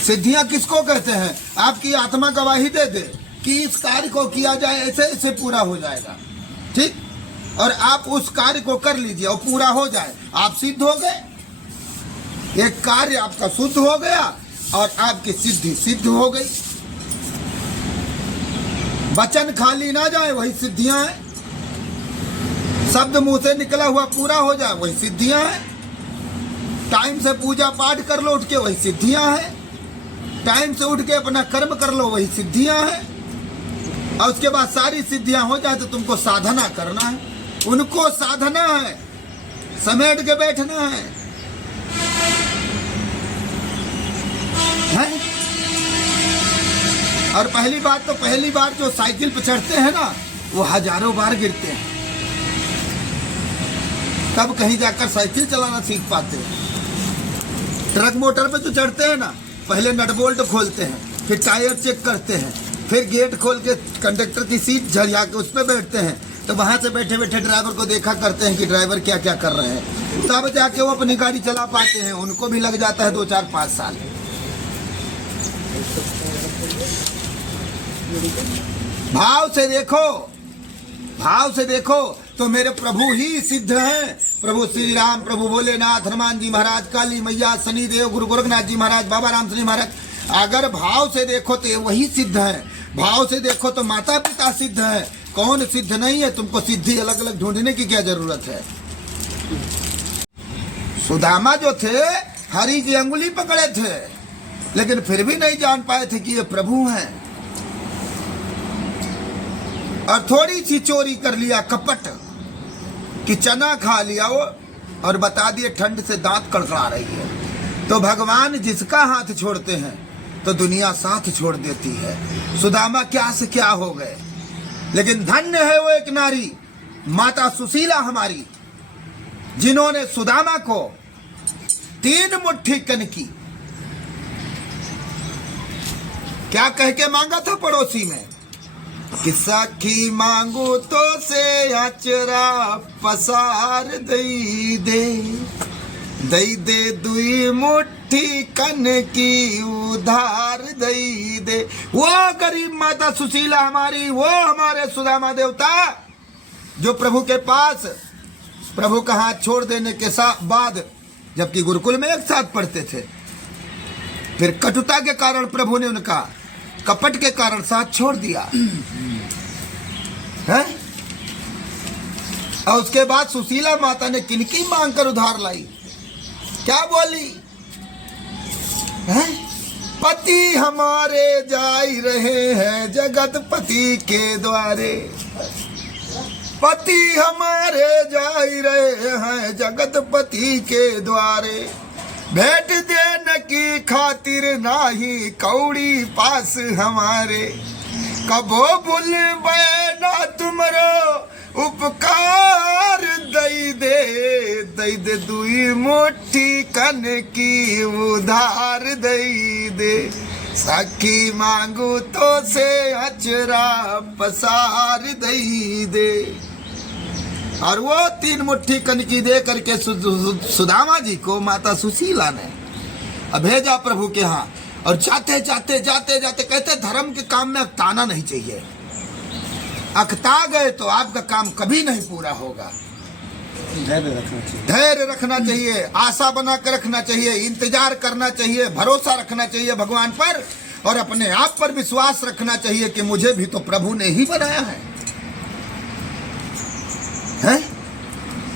सिद्धियां किसको कहते हैं? आपकी आत्मा गवाही दे दे कि इस कार्य को किया जाए, ऐसे ऐसे पूरा हो जाएगा, ठीक, और आप उस कार्य को कर लीजिए और पूरा हो जाए, आप सिद्ध हो गए। एक कार्य आपका शुद्ध हो गया और आपकी सिद्धि सिद्ध हो गई। वचन खाली ना जाए, वही सिद्धियां हैं। शब्द मुंह से निकला हुआ पूरा हो जाए, वही सिद्धियां हैं। टाइम से पूजा पाठ कर लो उठ के, वही सिद्धियां हैं। टाइम से उठ के अपना कर्म कर लो, वही सिद्धियां हैं। और उसके बाद सारी सिद्धियां हो जाए तो तुमको साधना करना है, उनको साधना है, समेट के बैठना है? और पहली बार जो साइकिल पे चढ़ते हैं ना, वो हजारों बार गिरते हैं, तब कहीं जाकर साइकिल चलाना सीख पाते हैं। ट्रक मोटर पे जो चढ़ते हैं ना, पहले नट बोल्ट खोलते हैं, फिर टायर चेक करते हैं, फिर गेट खोल के कंडक्टर की सीट झरिया के उस पर बैठते हैं, तो वहां से बैठे बैठे ड्राइवर को देखा करते हैं कि ड्राइवर क्या क्या कर रहे हैं, तब जाके वो अपनी गाड़ी चला पाते हैं। उनको भी लग जाता है 2, 4, 5 साल। भाव से देखो तो मेरे प्रभु ही सिद्ध हैं। प्रभु श्री राम, प्रभु भोलेनाथ, हनुमान जी महाराज, काली मैया, शनिदेव, गुरु गोरखनाथ जी महाराज, बाबा रामचंद्र महाराज। अगर भाव से देखो तो वही सिद्ध है। भाव से देखो तो माता पिता सिद्ध है। कौन सिद्ध नहीं है? तुमको सिद्धि अलग अलग ढूंढने की क्या जरूरत है? सुदामा जो थे हरि की अंगुली पकड़े थे, लेकिन फिर भी नहीं जान पाए थे कि ये प्रभु हैं। और थोड़ी सी चोरी कर लिया, कपट कि चना खा लिया वो, और बता दिए ठंड से दांत कड़कड़ा रही है। तो भगवान जिसका हाथ छोड़ते हैं तो दुनिया साथ छोड़ देती है। सुदामा क्या से क्या हो गए, लेकिन धन्य है वो एक नारी, माता सुशीला हमारी, जिन्होंने सुदामा को 3 मुट्ठी कनकी क्या कह के मांगा था पड़ोसी में कि सखी मांगू तो से अचरा पसार दई दे 2 मुट्ठी कन की उधार दई दे। वो गरीब माता सुशीला हमारी, वो हमारे सुदामा देवता जो प्रभु के पास प्रभु का हाथ छोड़ देने के बाद, जबकि गुरुकुल में एक साथ पढ़ते थे, फिर कटुता के कारण प्रभु ने उनका, कपट के कारण साथ छोड़ दिया है? और उसके बाद सुशीला माता ने किनकी मांग कर उधार लाई? क्या बोली है? पति हमारे जाई रहे हैं जगत पति के द्वारे, पति हमारे जाई रहे हैं जगत पति के द्वारे, भेंट देने की खातिर नाही कौड़ी पास हमारे, कबो भूलबे ना तुमरो उपकार दई दे 2 मुट्ठी कन की उधार दई दे। सखी मांगू तो से अचरा पसार दई दे। और वो 3 मुट्ठी कनकी दे करके सुदामा जी को माता सुशीला ने भेजा प्रभु के यहाँ। और जाते जाते कहते धर्म के काम में अकताना नहीं चाहिए। अकता गए तो आपका काम कभी नहीं पूरा होगा। धैर्य रखना चाहिए, आशा बना कर रखना चाहिए, इंतजार करना चाहिए, भरोसा रखना चाहिए भगवान पर, और अपने आप पर विश्वास रखना चाहिए कि मुझे भी तो प्रभु ने ही बनाया है।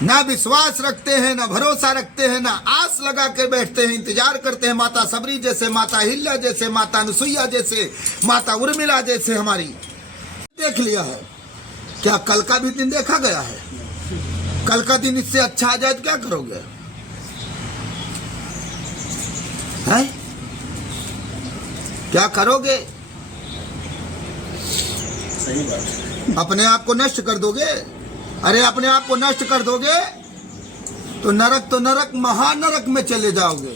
ना विश्वास रखते हैं, ना भरोसा रखते हैं, ना आस लगा के बैठते हैं, इंतजार करते हैं। माता सबरी जैसे, माता हिल्या जैसे, माता अनुसुईया जैसे, माता उर्मिला जैसे हमारी देख लिया है। क्या कल का भी दिन देखा गया है? कल का दिन इससे अच्छा आ जाए तो क्या करोगे? हैं? क्या करोगे? सही बात। अपने आप को नष्ट कर दोगे। अरे अपने आप को नष्ट कर दोगे तो नरक महानरक में चले जाओगे,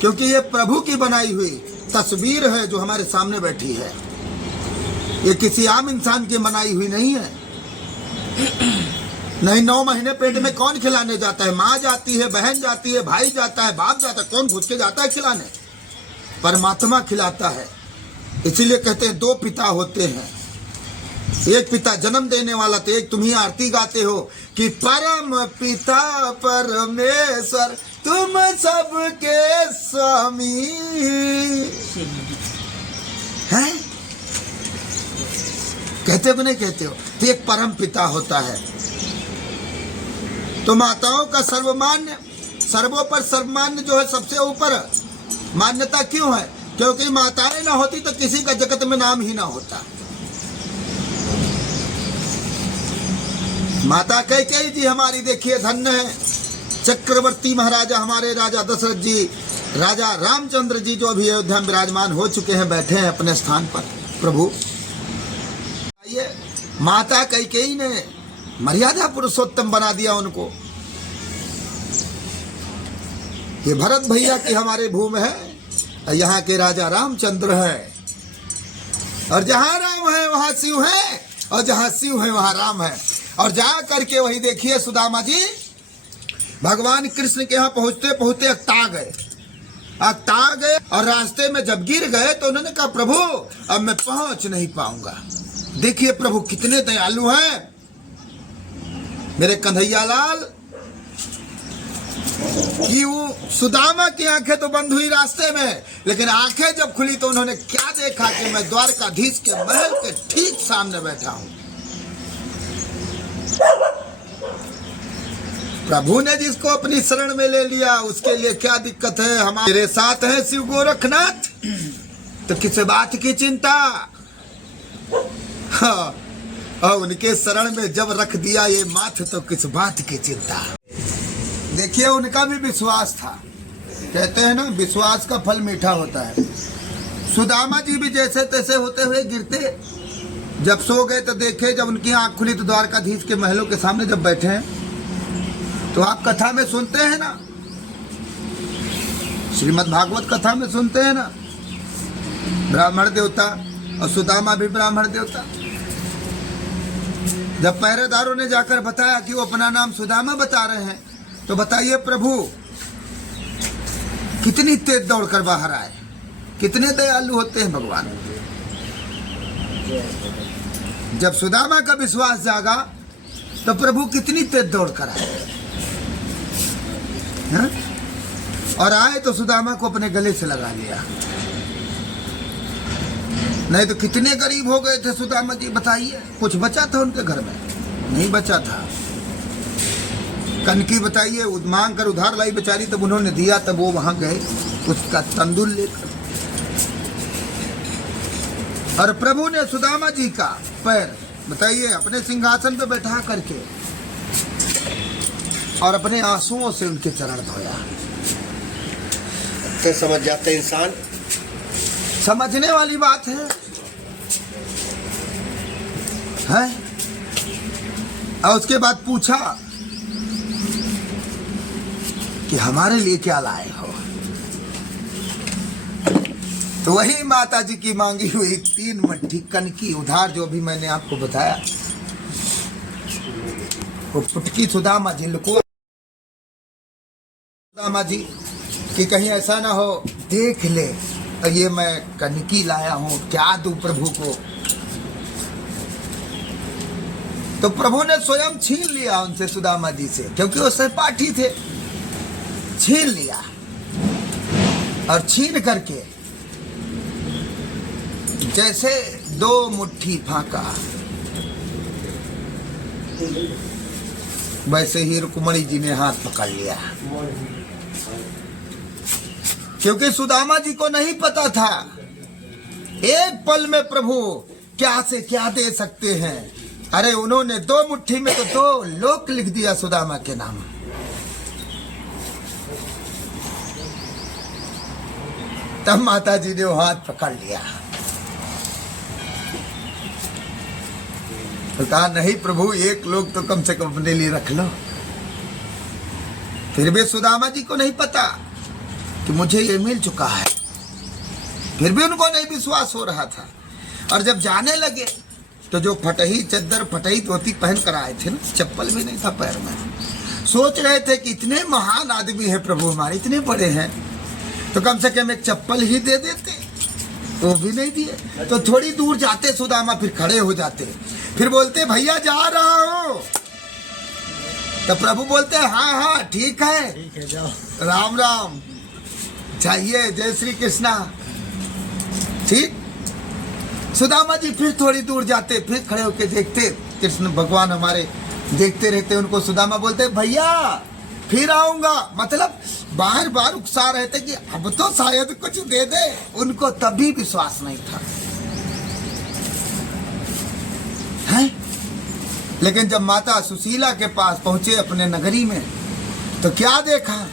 क्योंकि ये प्रभु की बनाई हुई तस्वीर है जो हमारे सामने बैठी है। ये किसी आम इंसान की बनाई हुई नहीं है। नहीं 9 महीने पेट में कौन खिलाने जाता है? माँ जाती है, बहन जाती है, भाई जाता है, बाप जाता है, कौन घुस के जाता है खिलाने? परमात्मा खिलाता है। इसीलिए कहते हैं दो पिता होते हैं, एक पिता जन्म देने वाला, तो एक तुम ही आरती गाते हो कि परम पिता परमेश्वर तुम सबके स्वामी हैं, कहते हो कि नहीं कहते हो? तो एक परम पिता होता है। तो माताओं का सर्वमान्य, सर्वोपर सर्वमान्य जो है, सबसे ऊपर मान्यता क्यों है? क्योंकि माताएं ना होती तो किसी का जगत में नाम ही ना होता। माता कैकेयी जी हमारी देखिए धन्य है, चक्रवर्ती महाराजा हमारे राजा दशरथ जी, राजा रामचंद्र जी जो अभी अयोध्या में विराजमान हो चुके हैं, बैठे हैं अपने स्थान पर। प्रभु ये माता कैकेयी ने मर्यादा पुरुषोत्तम बना दिया उनको। ये भरत भैया की हमारे भूमि है, यहाँ के राजा रामचंद्र है, और जहाँ राम है वहाँ शिव है, और जहाँ शिव है वहाँ राम है। और जा करके वही देखिए सुदामा जी भगवान कृष्ण के यहाँ पहुँचते पहुँचते अकता गए, और रास्ते में जब गिर गए तो उन्होंने कहा प्रभु अब मैं पहुँच नहीं पाऊंगा। देखिए प्रभु कितने दयालु हैं मेरे कन्हैया लाल, कि वो सुदामा की आंखें तो बंद हुई रास्ते में, लेकिन आंखें जब खुली तो उन्होंने क्या देखा कि मैं द्वारकाधीश के महल के ठीक सामने बैठा हूं। प्रभु ने जिसको अपनी शरण में ले लिया उसके लिए क्या दिक्कत है? हमारे साथ है शिव गोरखनाथ, तो किस बात की चिंता? हाँ, और उनके शरण में जब रख दिया ये माथ तो किस बात की चिंता। देखिए उनका भी विश्वास था, कहते हैं ना विश्वास का फल मीठा होता है। सुदामा जी भी जैसे तैसे होते हुए गिरते, जब सो गए तो देखे, जब उनकी आंख खुली तो द्वारकाधीश के महलों के सामने जब बैठे हैं, तो आप कथा में सुनते हैं ना, श्रीमद् भागवत कथा में सुनते हैं ना, ब्राह्मण देवता और सुदामा भी ब्राह्मण देवता। जब पहरेदारों ने जाकर बताया कि वो अपना नाम सुदामा बता रहे हैं, तो बताइए प्रभु कितनी तेज दौड़कर बाहर आए, कितने दयालु होते हैं भगवान। जब सुदामा का विश्वास जागा तो प्रभु कितनी तेज दौड़कर आए, और आए तो सुदामा को अपने गले से लगा लिया। नहीं तो कितने गरीब हो गए थे सुदामा जी, बताइए। कुछ बचा था उनके घर में? नहीं बचा था। कनकी बताइए मांग कर उधार लाई बेचारी, तब उन्होंने दिया, तब वो वहां गए उसका तंदुल लेकर, और प्रभु ने सुदामा जी का पैर बताइए अपने सिंहासन पे बैठा करके और अपने आंसुओं से उनके चरण धोया। तो समझ जाते इंसान, समझने वाली बात है? और उसके बाद पूछा कि हमारे लिए क्या लाए हो? तो वही माता जी की मांगी हुई 3 मट्ठी कनकी उधार, जो भी मैंने आपको बताया, वो पुटकी सुदामा जी लुको सुदामा जी कि कहीं ऐसा ना हो देख ले ये मैं कनकी लाया हूं, क्या दूं प्रभु को। तो प्रभु ने स्वयं छीन लिया उनसे, सुदामा जी से, क्योंकि वो सहपाठी थे। छीन लिया और छीन करके जैसे 2 मुट्ठी फाका, वैसे ही रुक्मणी जी ने हाथ पकड़ लिया, क्योंकि सुदामा जी को नहीं पता था एक पल में प्रभु क्या से क्या दे सकते हैं। अरे उन्होंने 2 मुट्ठी में तो 2 लोक लिख दिया सुदामा के नाम। तब माता जी ने वो हाथ पकड़ लिया। तो कहा नहीं प्रभु, एक लोग तो कम से कम अपने लिए रख लो। फिर भी सुदामा जी को नहीं पता कि मुझे ये मिल चुका है, फिर भी उनको नहीं विश्वास हो रहा था। और जब जाने लगे तो जो फटही चद्दर फटही धोती पहन कर आए थे ना, चप्पल भी नहीं था पैर में, सोच रहे थे कि इतने महान आदमी है प्रभु हमारे, इतने बड़े हैं, तो कम से कम एक चप्पल ही दे देते, वो भी नहीं दिए। तो थोड़ी दूर जाते सुदामा फिर खड़े हो जाते, फिर बोलते भैया जा रहा हूं। तो प्रभु बोलते हाँ हाँ ठीक है, जाओ। राम राम चाहिए, जय श्री कृष्णा। ठीक। सुदामा जी फिर थोड़ी दूर जाते, फिर खड़े होके देखते, कृष्ण भगवान हमारे देखते रहते उनको। सुदामा बोलते भैया फिर आऊंगा, मतलब बार बार उकसा रहे थे कि अब तो शायद कुछ दे दे। उनको तभी विश्वास नहीं था, है? लेकिन जब माता सुशीला के पास पहुंचे अपने नगरी में, तो क्या देखा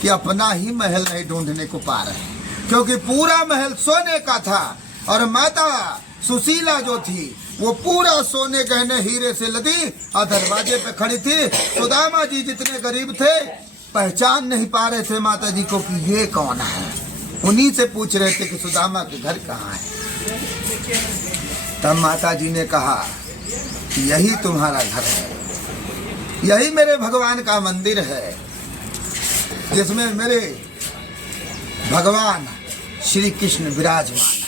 कि अपना ही महल नहीं ढूंढने को पा रहे, क्योंकि पूरा महल सोने का था और माता सुशीला जो थी वो पूरा सोने गहने हीरे से लदी और दरवाजे पे खड़ी थी। सुदामा जी जितने गरीब थे पहचान नहीं पा रहे थे माता जी को कि ये कौन है। उन्हीं से पूछ रहे थे कि सुदामा के घर कहाँ है। तब माता जी ने कहा कि यही तुम्हारा घर है, यही मेरे भगवान का मंदिर है, जिसमें मेरे भगवान श्री कृष्ण विराजमान है,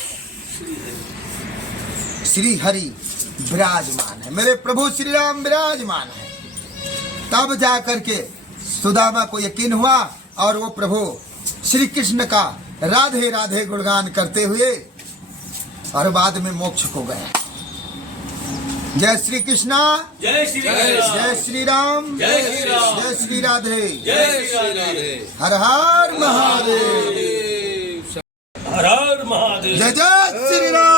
श्री हरि विराजमान है, मेरे प्रभु श्री राम विराजमान है। तब जा करके सुदामा को यकीन हुआ और वो प्रभु श्री कृष्ण का राधे राधे गुणगान करते हुए और बाद में मोक्ष को गए। जय श्री कृष्णा, जय श्री कृष्ण, जय श्री राम, जय श्री राम, जय श्री राधे, जय श्री राधे, हर हर महादेव, हर हर महादेव, जय जय श्री राम।